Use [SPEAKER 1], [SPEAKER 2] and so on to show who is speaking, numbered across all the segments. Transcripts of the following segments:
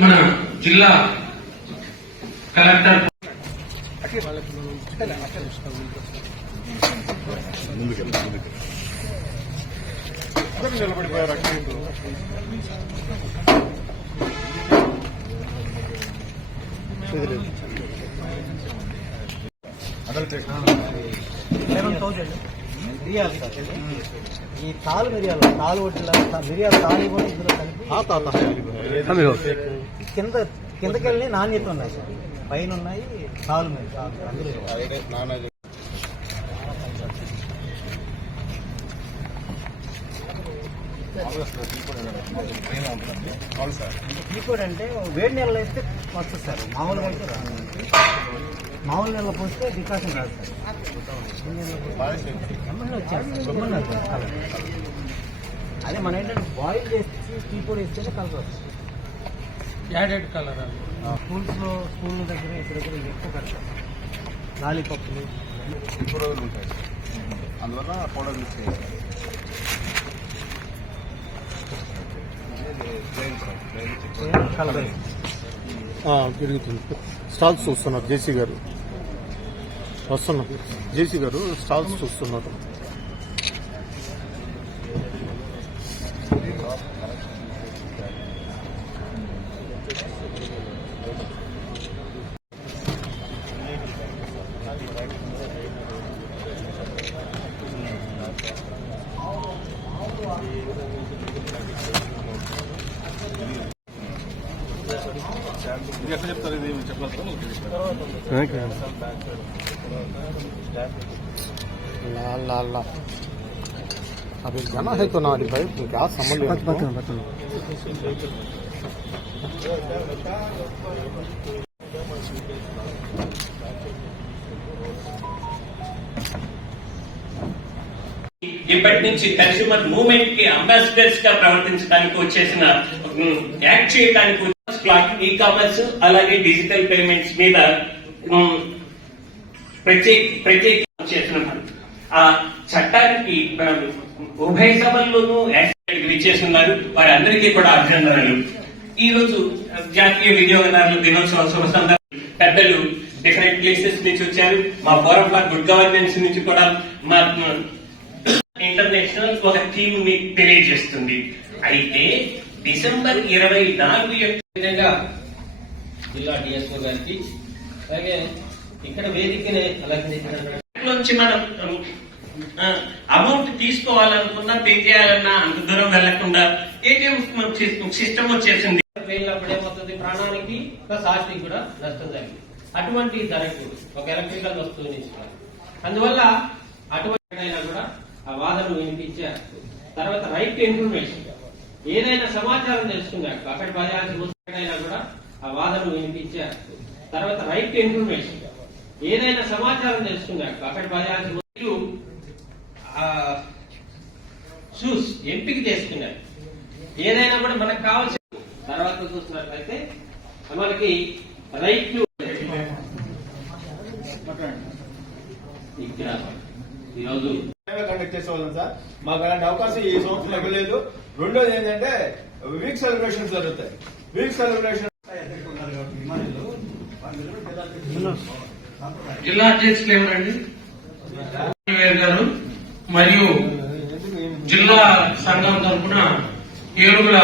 [SPEAKER 1] మన జిల్లా collector
[SPEAKER 2] eleven thousand మిరియాలు సార్. ఈ తాలు మిరియాలు తాలు వడ్డీల మిరియాలు తాలు కూడా ఇందులో కలిపి కింద కిందకెళ్ళి నాణ్యత ఉన్నాయి సార్. పైన ఉన్నాయి తాలు మిరియాలు అంటే వేడి నీళ్ళు వేస్తే వస్తుంది సార్. మామూలుగా అయితే మామూలు నీళ్ళు పోస్తే డికాషన్ రాదు సార్. అదే మన ఏంటంటే బాయిల్ చేసి టీ పొడి వేస్తేనే కలర్ వస్తుంది.
[SPEAKER 1] యాడెడ్ కలర్
[SPEAKER 2] స్కూల్స్లో స్కూల్ దగ్గర ఇక్కడ దగ్గర ఎక్కువ కడతారు లాలీపప్పులు.
[SPEAKER 3] ఎక్కువ రోజులు ఉంటాయి. అందువల్ల పౌడర్ మిక్స్ చేయాలి.
[SPEAKER 2] కలర్?
[SPEAKER 4] పెరుగుతుంది స్టాల్స్ చూస్తున్నారు జేసీ గారు. వస్తున్నాం. జేసీ గారు స్టాల్స్ చూస్తున్నారు.
[SPEAKER 3] ఎట్లా చెప్తారు ఇది చెప్పాలి
[SPEAKER 4] ला ला ला अभी जाना है तो ना अरे भाई क्या समझ लो
[SPEAKER 5] ఇప్పటి నుంచి కన్స్యూమర్ మూవ్మెంట్ కి అంబాసిడర్స్ గా ప్రవర్తించడానికి వచ్చేసిన ఉమ్, యాక్ట్ చేయడానికి వచ్చిన క్లాక్ ఈ కామర్స్ అలాగే డిజిటల్ పేమెంట్స్ మీద ప్రత్యేక ప్రత్యేక చేస్తున్నారు. ఆ చట్టానికి ఉభయ సభల్లోనూ ఇచ్చేస్తున్నారు వారందరికీ కూడా అభినందనలు. ఈ రోజు జాతీయ వినియోగదారుల దినోత్సవం శుభ పెద్దలు డిఫరెంట్ ప్లేసెస్ నుంచి వచ్చారు. మా ఫోరం ఫర్ గుడ్ గవర్నెన్స్ నుంచి కూడా మా ఇంటర్నేషనల్ ఒక థీమ్ని తెలియజేస్తుంది అయితే డిసెంబర్ ఇరవై నాలుగు యొక్క
[SPEAKER 6] విధంగా జిల్లా డిఎస్ఓ గారికి అలాగే ఇక్కడ వేదికనే
[SPEAKER 5] అలాగే మనం అమౌంట్ తీసుకోవాలనుకున్నా పే చేయాలన్నా అంత దూరం వెళ్ళకుండా ఏటీఎం సిస్టమ్ వచ్చేసింది.
[SPEAKER 6] వెళ్ళినప్పుడు ఏమవుతుంది ప్రాణానికి ప్లస్ ఆస్తికి కూడా నష్టం జరిగింది అటువంటి ధరకు ఒక ఎలక్ట్రికల్ వస్తువు ఇస్తున్నారు అందువల్ల అటువంటి అయినా కూడా ఆ వాదన వినిపించారు తర్వాత రైట్ టు ఇన్ఫర్మేషన్. ఏదైనా సమాచారం తెలుసుకున్నాక అక్కడ పదాల్సి అయినా కూడా ఆ వాదన వినిపించారు. తర్వాత రైట్ టు ఇన్ఫర్మేషన్. ఏదైనా సమాచారం తెలుసుకున్నాక అక్కడ పదాల్సి షూస్ ఎంపిక చేసుకున్నారు. ఏదైనా కూడా మనకు కావాల్సిన తర్వాత చూసినట్లయితే మనకి రైట్ టు ఇక్కడ ఈరోజు
[SPEAKER 7] కండక్ట్ చేసేవాళ్ళం సార్. మాకు అలాంటి అవకాశం ఈ సంవత్సరం ఇవ్వలేదు రెండోది ఏంటంటే వీక్ సెలబ్రేషన్స్ జరుగుతాయి. వీక్ సెలబ్రేషన్
[SPEAKER 1] జిల్లా అధ్యక్షులు ఎవరండి గారు మరియు జిల్లా సంఘం తరఫున ఏడుగుల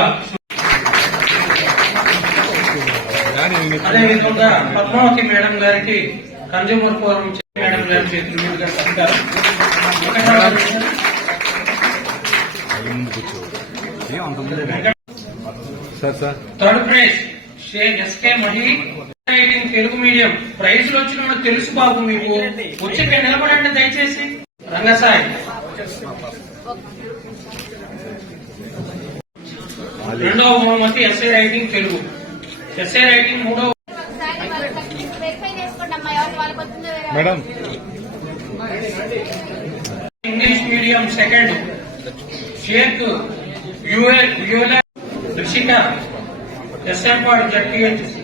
[SPEAKER 1] అదేవిధంగా పద్మావతి మేడం గారికి కన్జ్యూమర్ ఫోరం మేడం గారి చేతుల third prize SK Mahi. Writing Telugu medium. ప్రైజ్లు వచ్చిన తెలుసు బాబు మీకు. వచ్చి ఇక్కడ నిలబడండి దయచేసి. రంగసాయి. రెండవ బహుమతి SA writing Telugu. SA writing మూడవ madam. Medium second Shaik Rishika ఎస్ఎంపాడు ZPHC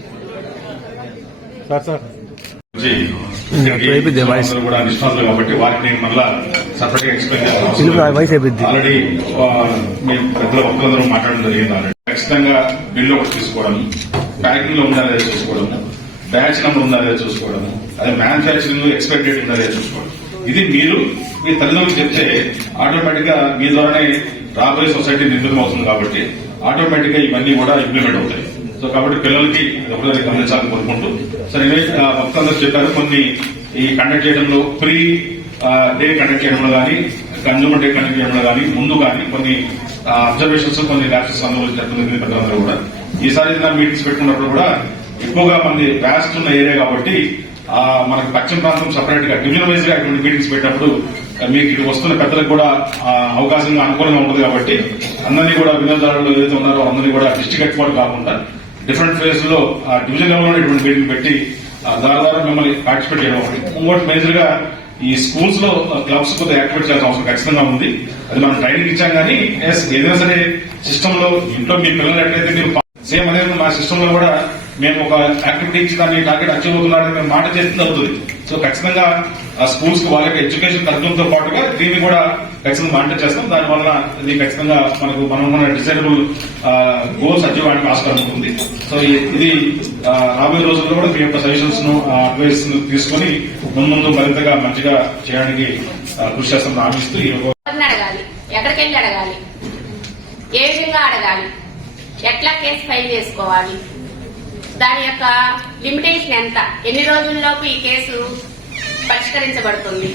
[SPEAKER 3] కూడా నిష్ణాతులు కాబట్టి వారిని మళ్ళా సపరేట్గా ఎక్స్ప్లెయిన్ ఆల్రెడీ ఆ, మీ పెద్దల ఒక్కరందరూ మాట్లాడడం జరిగింది ఆల్రెడీ ఖచ్చితంగా బిల్లు ఒకటి తీసుకోవడం ప్యాకింగ్లో ఉందా లేదా చూసుకోవడము బ్యాచ్ నెంబర్ ఉందా లేదా చూసుకోవడము అదే మ్యానుఫ్యాక్చరింగ్ ఉందా లేదా చూసుకోవడం ఇది మీరు మీ తల్లిదండ్రులకు చెప్తే ఆటోమేటిక్గా మీ ద్వారానే రాబోయే సొసైటీ నిర్మితం అవుతుంది కాబట్టి ఆటోమేటిక్గా ఇవన్నీ కూడా ఇంప్లిమెంట్ అవుతాయి. సో కాబట్టి పిల్లలకి ఇది ఒకసారి గమనించాలని కోరుకుంటూ సరే భక్తులందరూ చెప్పారు కొన్ని ఈ కండక్ట్ చేయడంలో ప్రీ డే కండక్ట్ చేయడంలో కానీ కన్జ్యూమర్ డే కండక్ట్ చేయడంలో కానీ ముందు కానీ కొన్ని అబ్జర్వేషన్స్ కొన్ని ల్యాబ్సెస్ అందులో పెద్దలందరూ కూడా. ఈసారి మీటింగ్స్ పెట్టుకున్నప్పుడు కూడా ఎక్కువగా మంది వ్యాస్ట్ ఉన్న ఏరియా కాబట్టి మనకు పశ్చిమ ప్రాంతం సపరేట్గా డివిజన్ వైజ్గా ఇటువంటి మీటింగ్స్ పెట్టినప్పుడు మీకు ఇటు వస్తున్న పెద్దలకు కూడా ఆ, అవకాశంగా అనుకూలంగా ఉంటుంది కాబట్టి అందరినీ కూడా వినియోగదారులు ఏదైతే ఉన్నారో అందరినీ కూడా డిస్టిక్ హెడ్ కాకుండా డిఫరెంట్ ఫేజ్లో ఆ డివిజన్ లెవెల్ ఇటువంటి మీటింగ్ పెట్టి ఆ, దాని ద్వారా మిమ్మల్ని పార్టిసిపేట్ చేయడం ఒకటి. ఇంకోటి మేజర్గా ఈ స్కూల్స్లో క్లబ్స్ కొద్దిగా యాక్టివేట్ చేయాల్సిన అవసరం ఖచ్చితంగా ఉంది. అది మనం ట్రైనింగ్ ఇచ్చాం కానీ ఎస్ ఏదైనా సరే సిస్టమ్లో ఇంట్లో మీ పిల్లలు ఎట్లయితే మీరు సేమ్ అదే మా సిస్టమ్లో కూడా మేము ఒక యాక్టివిటీ ఇచ్చి దాన్ని టార్గెట్ అచీవ్ అవుతున్నాడని మాట చేస్తుంది అవుతుంది సో ఖచ్చితంగా ఆ స్కూల్స్కి వాళ్ళకి ఎడ్యుకేషన్ కరికులంతో పాటుగా దీన్ని కూడా ఖచ్చితంగా మానిటర్ చేస్తాం. దాని ఇది ఖచ్చితంగా మనకు మనం ఉన్న డిసైడబుల్ గోల్స్ అచీవ్ అవడానికి ఆస్కారం ఉంటుంది. సో ఇది రాబోయే రోజుల్లో కూడా మీ యొక్క సజెషన్స్ను అడ్వైస్ను తీసుకొని ముందు ముందు మరింతగా మంచిగా చేయడానికి కృషి చేస్తాం ఆశిస్తూ ఈ
[SPEAKER 8] అడగాలి? ఎక్కడికి వెళ్ళి అడగాలి? ఏ విధంగా అడగాలి? ఎట్లా కేసు ఫైల్ చేసుకోవాలి? దాని యొక్క లిమిటేషన్ ఎంత? ఎన్ని రోజుల్లోపు ఈ కేసు పరిష్కరించబడుతుంది.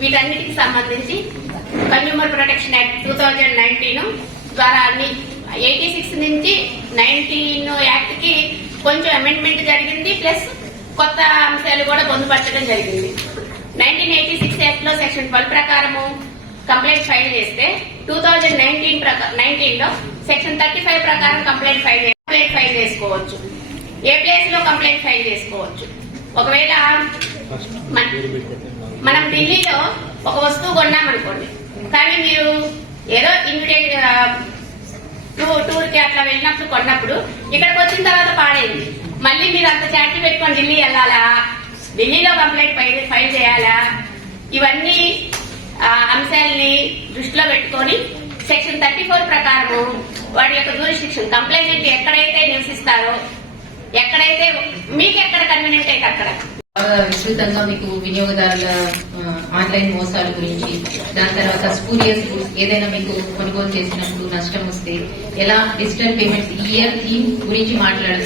[SPEAKER 8] వీటన్నిటికి సంబంధించి consumer protection act two thousand nineteen ద్వారా అన్ని ఎయిటీ సిక్స్ నుంచి నైన్టీన్ యాక్ట్కి కొంచెం అమెండ్మెంట్ జరిగింది ప్లస్ కొత్త అంశాలు కూడా పొందుపరచడం జరిగింది. నైన్టీన్ ఎయిటీ సిక్స్ యాక్ట్లో సెక్షన్ ట్వెల్వ్ ప్రకారము కంప్లైంట్ ఫైల్ చేస్తే టూ థౌజండ్ నైన్టీన్ నైన్టీన్లో సెక్షన్ థర్టీ ఫైవ్ ప్రకారం కంప్లైంట్ ఫైల్ కంప్లైంట్ ఫైల్ చేసుకోవచ్చు. ఏ ప్లేస్లో కంప్లైంట్ ఫైల్ చేసుకోవచ్చు. ఒకవేళ మన- ఢిల్లీలో ఒక వస్తువు కొన్నామనుకోండి కానీ మీరు ఏదో ఇన్విటేషన్ టూర్ టూర్కి అట్లా వెళ్ళినప్పుడు కొన్నప్పుడు ఇక్కడికి వచ్చిన తర్వాత పాడైంది. మళ్ళీ మీరు అంత చాటి పెట్టుకొని ఢిల్లీ వెళ్ళాలా? ఢిల్లీలో కంప్లైంట్ ఫైల్ చేయాలా? ఇవన్నీ ఆ, అంశాలని దృష్టిలో పెట్టుకొని సెక్షన్ థర్టీ ఫోర్ ప్రకారము వాడి యొక్క దూరశిక్షణ కంప్లైంట్ ఎక్కడైతే నివసిస్తారో ఎక్కడైతే మీకు ఎక్కడ కన్వీనియంట్ అయితే అక్కడ
[SPEAKER 9] విస్తృతంగా మీకు వినియోగదారుల ఆన్లైన్ మోసాల గురించి దాని తర్వాత స్పూరియస్ ఏదైనా మీకు కొనుగోలు చేసినప్పుడు నష్టం వస్తే ఎలా డిజిటల్ పేమెంట్స్ ఇయర్ థీమ్ గురించి మాట్లాడ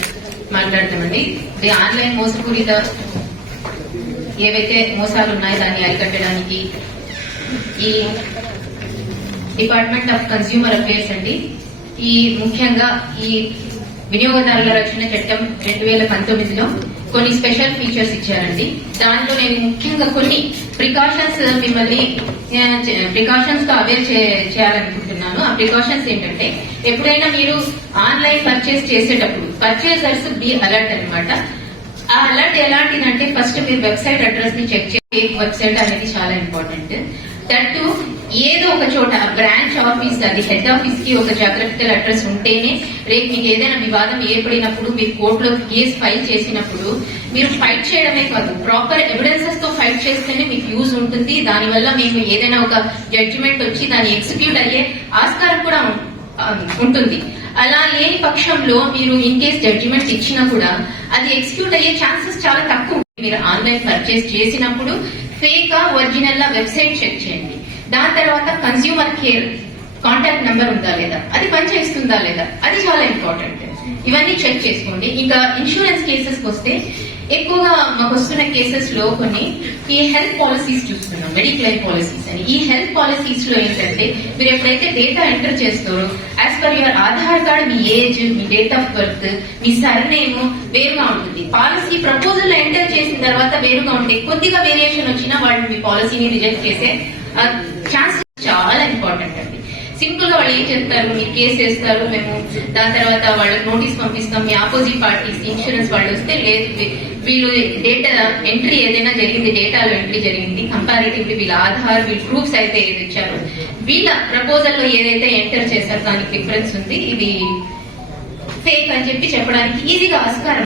[SPEAKER 9] మాట్లాడతామండి. ఇది ఆన్లైన్ మోసపూరిత ఏవైతే మోసాలు ఉన్నాయో దాన్ని అరికట్టడానికి ఈ డిపార్ట్మెంట్ ఆఫ్ కన్స్యూమర్ అఫేర్స్ అండి. ఈ ముఖ్యంగా ఈ వినియోగదారుల రక్షణ చట్టం రెండు వేల పంతొమ్మిదిలో కొన్ని స్పెషల్ ఫీచర్స్ ఇచ్చారండి. దాంట్లో నేను ముఖ్యంగా కొన్ని ప్రికాషన్స్ uh, మిమ్మల్ని uh, ప్రికాషన్స్తో అవేర్ చేయాలనుకుంటున్నాను. ఆ ప్రికాషన్స్ ఏంటంటే ఎప్పుడైనా మీరు ఆన్లైన్ పర్చేస్ చేసేటప్పుడు పర్చేసర్స్ బి అలర్ట్ అన్నమాట. ఆ అలర్ట్ ఎలాంటిదంటే ఫస్ట్ మీరు వెబ్సైట్ అడ్రస్ని చెక్ చేసి వెబ్సైట్ అనేది చాలా ఇంపార్టెంట్ దట్టు ఏదో ఒక చోట బ్రాంచ్ ఆఫీస్ అది హెడ్ ఆఫీస్కి ఒక జాగ్రఫికల్ అడ్రస్ ఉంటేనే రేపు మీకు ఏదైనా వివాదం ఏర్పడినప్పుడు మీరు కోర్టులో కేసు ఫైల్ చేసినప్పుడు మీరు ఫైట్ చేయడమే కాదు ప్రాపర్ ఎవిడెన్సెస్తో ఫైట్ చేస్తేనే మీకు యూజ్ ఉంటుంది. దానివల్ల మేము ఏదైనా ఒక జడ్జిమెంట్ వచ్చి దాన్ని ఎగ్జిక్యూట్ అయ్యే ఆస్కారం కూడా ఉంటుంది. అలా లేని పక్షంలో మీరు ఇన్ కేస్ జడ్జిమెంట్ ఇచ్చినా కూడా అది ఎగ్జిక్యూట్ అయ్యే ఛాన్సెస్ చాలా తక్కువ మీరు ఆన్లైన్ పర్చేస్ చేసినప్పుడు ఫేక్ ఒరిజినల్ వెబ్సైట్ చెక్ చేయండి. దాని తర్వాత కన్స్యూమర్ కేర్ కాంటాక్ట్ నెంబర్ ఉందా లేదా? అది పనిచేస్తుందా లేదా? అది చాలా ఇంపార్టెంట్ ఇవన్నీ చెక్ చేసుకోండి. ఇంకా ఇన్సూరెన్స్ కేసెస్ వస్తే ఎక్కువగా మాకు వస్తున్న కేసెస్లో కొన్ని ఈ హెల్త్ పాలసీస్ చూస్తున్నాం మెడిక్లైమ్ పాలసీస్ అని. ఈ హెల్త్ పాలసీస్లో ఏంటంటే మీరు ఎప్పుడైతే డేటా ఎంటర్ చేస్తారో as per your Aadhaar card me age మీ డేట్ ఆఫ్ బర్త్ మీ సర్నేమ్ వేరుగా ఉంటుంది. పాలసీ ప్రపోజల్ ఎంటర్ చేసిన తర్వాత వేరుగా ఉంటే కొద్దిగా వేరియేషన్ వచ్చినా వాళ్ళు మీ పాలసీని రిజెక్ట్ చేసే ఛాన్స్ చాలా ఇంపార్టెంట్ అండి. సింపుల్గా వాళ్ళు ఏం చెప్తారు? మీరు కేసు వేస్తారు మేము దాని తర్వాత వాళ్ళకి నోటీస్ పంపిస్తాం మీ ఆపోజిట్ పార్టీస్ ఇన్సూరెన్స్ వాళ్ళు వస్తే లేదు వీళ్ళు డేటా ఎంట్రీ ఏదైనా జరిగింది డేటాలో ఎంట్రీ జరిగింది కంపారిటివ్లీ వీళ్ళ ఆధార్ వీళ్ళ ప్రూఫ్స్ అయితే ఏది ఇచ్చారు? వీళ్ళ ప్రపోజల్లో ఏదైతే ఎంటర్ చేశారో దానికి డిఫరెన్స్ ఉంది. ఇది ఫేక్ అని చెప్పి చెప్పడానికి ఈజీగా ఆస్కారం